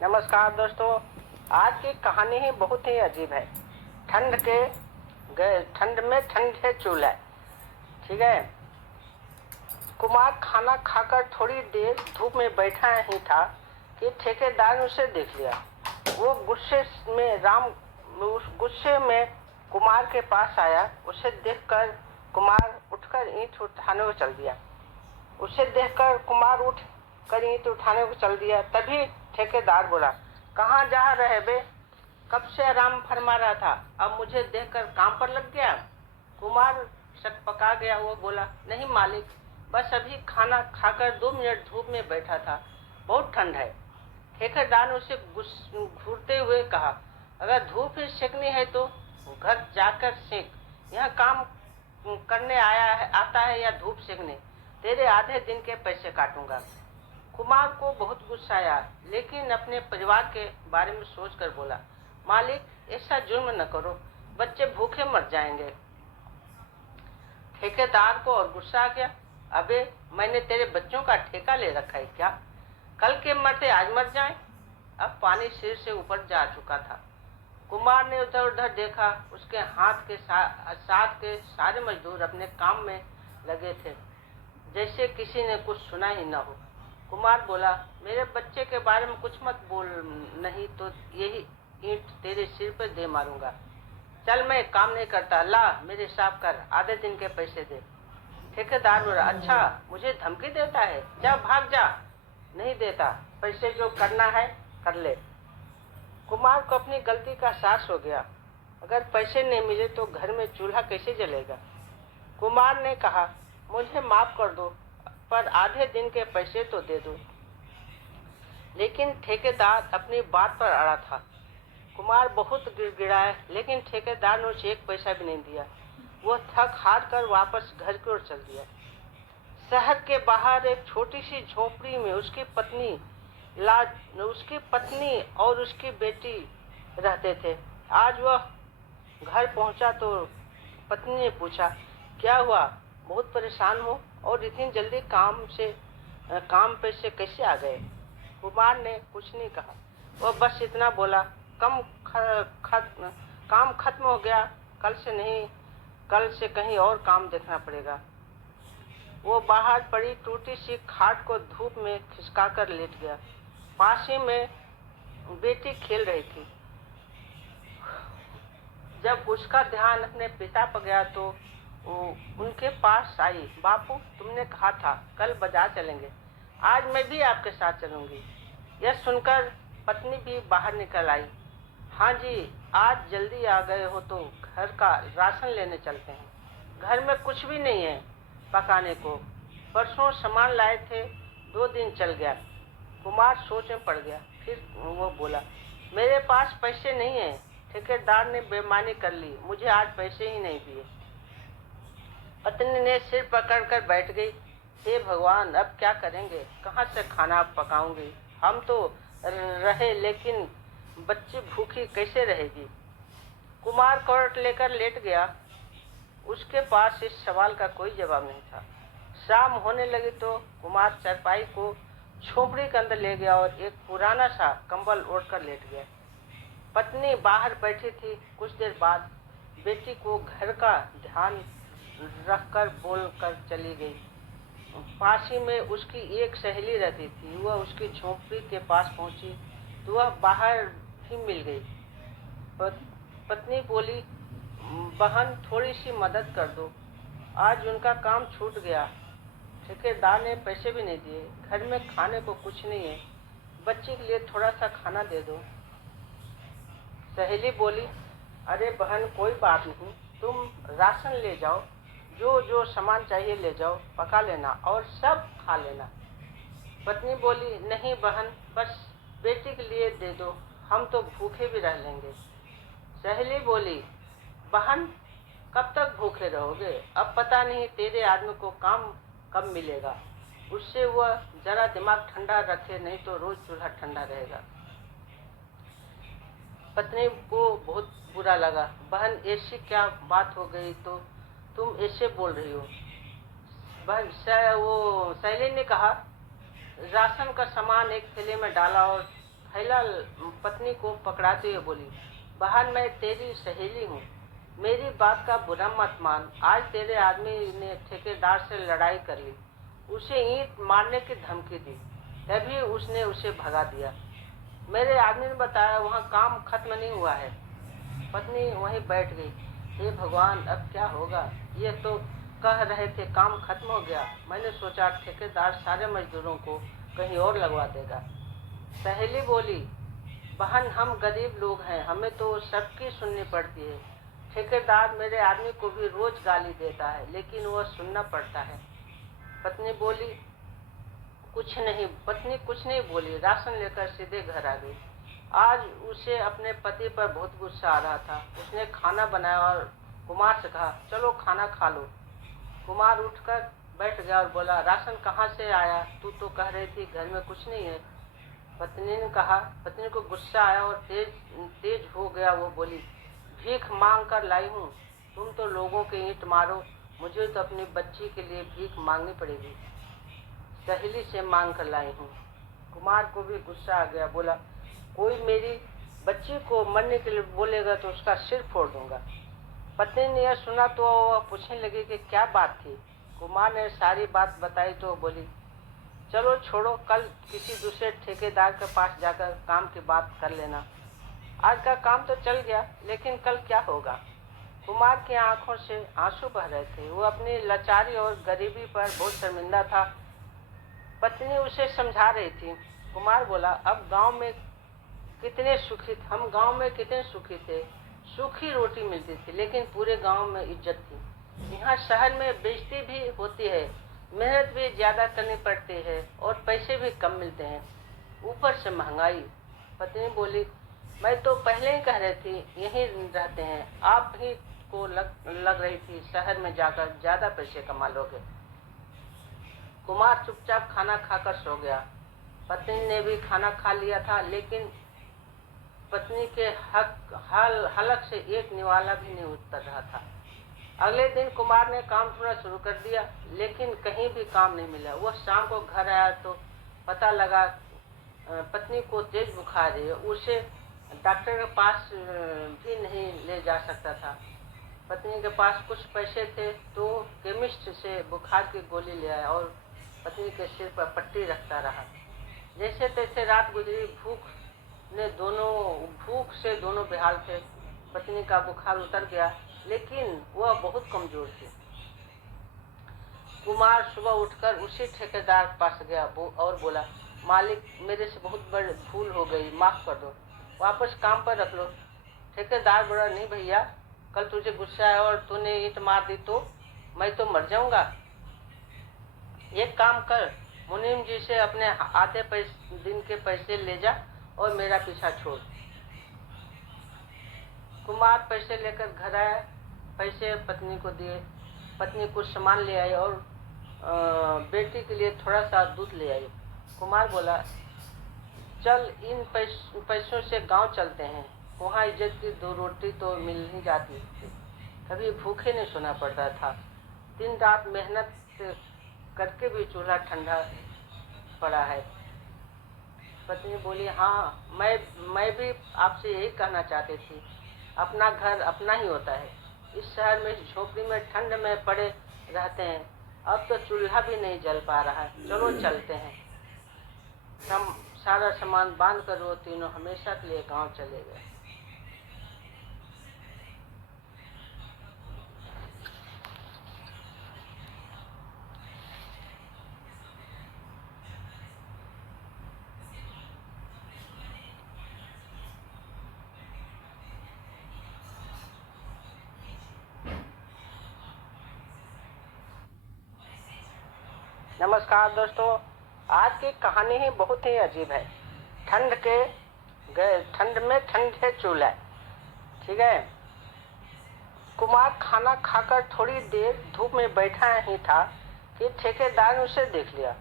नमस्कार दोस्तों। आज की कहानी ही बहुत ही अजीब है। ठंड में ठंड है चूल्हा। ठीक है। कुमार खाना खाकर थोड़ी देर धूप में बैठा ही था कि ठेकेदार ने उसे देख लिया। वो उस गुस्से में कुमार के पास आया। उसे देखकर कुमार उठकर ईंट उठाने को चल दिया। तभी ठेकेदार बोला, कहाँ जा रहे बे? कब से आराम फरमा रहा था, अब मुझे देखकर काम पर लग गया। कुमार सकपका गया। वो बोला, नहीं मालिक, बस अभी खाना खाकर 2 मिनट धूप में बैठा था, बहुत ठंड है। ठेकेदार ने उसे घूरते हुए कहा, अगर धूप ही सेकनी है तो घर जाकर सेक। यहाँ काम करने आता है या धूप सेकने? तेरे आधे दिन के पैसे काटूंगा। कुमार को बहुत गुस्सा आया, लेकिन अपने परिवार के बारे में सोचकर बोला, मालिक, ऐसा जुर्म न करो, बच्चे भूखे मर जाएंगे। ठेकेदार को और गुस्सा आ गया, अबे, मैंने तेरे बच्चों का ठेका ले रखा है क्या? कल के मरते आज मर जाएं। अब पानी सिर से ऊपर जा चुका था। कुमार ने उधर उधर देखा। उसके हाथ के साथ के सारे मजदूर अपने काम में लगे थे, जैसे किसी ने कुछ सुना ही न हो। कुमार बोला, मेरे बच्चे के बारे में कुछ मत बोल, नहीं तो यही ईंट तेरे सिर पर दे मारूंगा। चल, मैं काम नहीं करता, ला मेरे साफ कर, आधे दिन के पैसे दे। ठेकेदार बोला, अच्छा, मुझे धमकी देता है, जा भाग जा। नहीं देता, पैसे जो करना है कर ले। कुमार को अपनी गलती का एहसास हो गया। अगर पैसे नहीं मिले तो घर में चूल्हा कैसे जलेगा? कुमार ने कहा, मुझे माफ कर दो, पर आधे दिन के पैसे तो दे दो। लेकिन ठेकेदार अपनी बात पर अड़ा था। कुमार बहुत गिड़गिड़ाया, लेकिन ठेकेदार ने उसे एक पैसा भी नहीं दिया। वो थक हार कर वापस घर की ओर चल दिया। शहर के बाहर एक छोटी सी झोपड़ी में उसकी पत्नी और उसकी बेटी रहते थे। आज वह घर पहुंचा तो पत्नी ने पूछा, क्या हुआ, बहुत परेशान हो और इतनी जल्दी काम पे से कैसे आ गए? कुमार ने कुछ नहीं कहा। वह बस इतना बोला, काम खत्म हो गया, कल से कहीं और काम देखना पड़ेगा। वो बाहर पड़ी टूटी सी खाट को धूप में खिसकाकर लेट गया। पास ही में बेटी खेल रही थी। जब उसका ध्यान अपने पिता पर गया तो वो उनके पास आई। बापू, तुमने कहा था कल बाजार चलेंगे, आज मैं भी आपके साथ चलूंगी। यह सुनकर पत्नी भी बाहर निकल आई। हाँ जी, आज जल्दी आ गए हो तो घर का राशन लेने चलते हैं। घर में कुछ भी नहीं है पकाने को, परसों सामान लाए थे, 2 दिन चल गया। कुमार सोच में पड़ गया। फिर वो बोला, मेरे पास पैसे नहीं है, ठेकेदार ने बेईमानी कर ली, मुझे आज पैसे ही नहीं दिए। पत्नी ने सिर पकड़कर बैठ गई। हे भगवान, अब क्या करेंगे, कहाँ से खाना पकाऊंगी? हम तो रहे, लेकिन बच्ची भूखी कैसे रहेगी? कुमार करवट लेकर लेट गया। उसके पास इस सवाल का कोई जवाब नहीं था। शाम होने लगी तो कुमार चारपाई को झोपड़ी के अंदर ले गया और एक पुराना सा कंबल ओढ़कर लेट गया। पत्नी बाहर बैठी थी। कुछ देर बाद बेटी को घर का ध्यान रखकर बोलकर चली गई। पास ही में उसकी एक सहेली रहती थी। वह उसकी झोपड़ी के पास पहुंची तो वह बाहर ही मिल गई। पत्नी बोली, बहन, थोड़ी सी मदद कर दो, आज उनका काम छूट गया। ठेकेदार ने पैसे भी नहीं दिए, घर में खाने को कुछ नहीं है, बच्ची के लिए थोड़ा सा खाना दे दो। सहेली बोली, अरे बहन, कोई बात नहीं, तुम राशन ले जाओ, जो जो सामान चाहिए ले जाओ, पका लेना और सब खा लेना। पत्नी बोली, नहीं बहन, बस बेटी के लिए दे दो, हम तो भूखे भी रह लेंगे। सहेली बोली, बहन, कब तक भूखे रहोगे? अब पता नहीं तेरे आदमी को काम कब मिलेगा, उससे वह जरा दिमाग ठंडा रखे, नहीं तो रोज चूल्हा ठंडा रहेगा। पत्नी को बहुत बुरा लगा। बहन, ऐसी क्या बात हो गई तो तुम ऐसे बोल रही हो? वो सहेली ने कहा, राशन का सामान एक थैले में डाला और फैला पत्नी को पकड़ाते हुए बोली, बहन मैं तेरी सहेली हूँ, मेरी बात का बुरा मत मान। आज तेरे आदमी ने ठेकेदार से लड़ाई कर ली, उसे ईंट मारने की धमकी दी, तभी उसने उसे भगा दिया। मेरे आदमी ने बताया वहाँ काम खत्म नहीं हुआ है। पत्नी वहीं बैठ गई। हे भगवान, अब क्या होगा? ये तो कह रहे थे काम खत्म हो गया। मैंने सोचा ठेकेदार सारे मजदूरों को कहीं और लगवा देगा। सहेली बोली, बहन हम गरीब लोग हैं, हमें तो सबकी सुननी पड़ती है। ठेकेदार मेरे आदमी को भी रोज गाली देता है, लेकिन वह सुनना पड़ता है। पत्नी बोली, कुछ नहीं। पत्नी कुछ नहीं बोली, राशन लेकर सीधे घर आ गई। आज उसे अपने पति पर बहुत गुस्सा आ रहा था। उसने खाना बनाया और कुमार से कहा, चलो खाना खा लो। कुमार उठकर बैठ गया और बोला, राशन कहाँ से आया? तू तो कह रही थी घर में कुछ नहीं है। पत्नी ने कहा। पत्नी को गुस्सा आया और तेज हो गया। वो बोली, भीख मांग कर लाई हूँ, तुम तो लोगों के ईंट मारो, मुझे तो अपनी बच्ची के लिए भीख मांगनी पड़ेगी। सहेली से मांग कर लाई हूँ। कुमार को भी गुस्सा आ गया, बोला, कोई मेरी बच्ची को मरने के लिए बोलेगा तो उसका सिर फोड़ दूंगा। पत्नी ने यह सुना तो वह पूछने लगी कि क्या बात थी। कुमार ने सारी बात बताई तो बोली, चलो छोड़ो, कल किसी दूसरे ठेकेदार के पास जाकर काम की बात कर लेना। आज का काम तो चल गया, लेकिन कल क्या होगा? कुमार की आंखों से आंसू बह रहे थे। वो अपनी लाचारी और गरीबी पर बहुत शर्मिंदा था। पत्नी उसे समझा रही थी। कुमार बोला, अब गांव में कितने सुखी हम गांव में कितने सुखी थे। सूखी रोटी मिलती थी, लेकिन पूरे गांव में इज्जत थी। यहाँ शहर में बेइज्जती भी होती है, मेहनत भी ज्यादा करनी पड़ती है और पैसे भी कम मिलते हैं, ऊपर से महंगाई। पत्नी बोली, मैं तो पहले ही कह रही थी यहीं रहते हैं, आप ही को लग रही थी शहर में जाकर ज्यादा पैसे कमा लोगे। कुमार चुपचाप खाना खाकर सो गया। पत्नी ने भी खाना खा लिया था, लेकिन पत्नी के हलक से एक निवाला भी नहीं उतर रहा था। अगले दिन कुमार ने काम ढूंढना शुरू कर दिया, लेकिन कहीं भी काम नहीं मिला। वह शाम को घर आया तो पता लगा पत्नी को तेज बुखार है। उसे डॉक्टर के पास भी नहीं ले जा सकता था। पत्नी के पास कुछ पैसे थे तो केमिस्ट से बुखार की गोली ले आया और पत्नी के सिर पर पट्टी रखता रहा। जैसे तैसे रात गुजरी। भूख से दोनों बेहाल थे। पत्नी का बुखार उतर गया, लेकिन वह बहुत कमजोर थी। कुमार सुबह उठकर उसी ठेकेदार के पास गया और बोला, मालिक मेरे से बहुत बड़ी भूल हो गई, माफ कर दो, वापस काम पर रख लो। ठेकेदार बोला, नहीं भैया, कल तुझे गुस्सा आया और तूने ईंट मार दी तो मैं तो मर जाऊंगा। एक काम कर, मुनीम जी से अपने आधे दिन के पैसे ले जा और मेरा पीछा छोड़। कुमार पैसे लेकर घर आया। पैसे पत्नी को दिए। पत्नी कुछ सामान ले आई और बेटी के लिए थोड़ा सा दूध ले आई। कुमार बोला, चल इन पैसों से गांव चलते हैं, वहाँ इज्जत की दो रोटी तो मिल ही जाती थी, कभी भूखे नहीं सोना पड़ता था। दिन रात मेहनत करके भी चूल्हा ठंडा पड़ा है। पत्नी बोली, हाँ मैं भी आपसे यही कहना चाहती थी, अपना घर अपना ही होता है। इस शहर में झोपड़ी में ठंड में पड़े रहते हैं, अब तो चूल्हा भी नहीं जल पा रहा है। चलो चलते हैं। सारा सामान बांध कर वो तीनों हमेशा के लिए गांव चले गए। नमस्कार दोस्तों, आज की कहानी ही बहुत ही अजीब है। ठंड में ठंडे चूल्हा, ठीक है। कुमार खाना खाकर थोड़ी देर धूप में बैठा ही था कि ठेकेदार ने उसे देख लिया।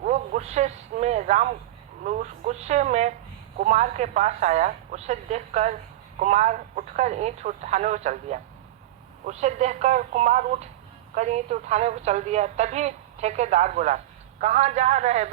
वो गुस्से में कुमार के पास आया। उसे देखकर कुमार उठकर ईंट उठाने को चल दिया। तभी ठेकेदार बोला, कहाँ जा रहे बे?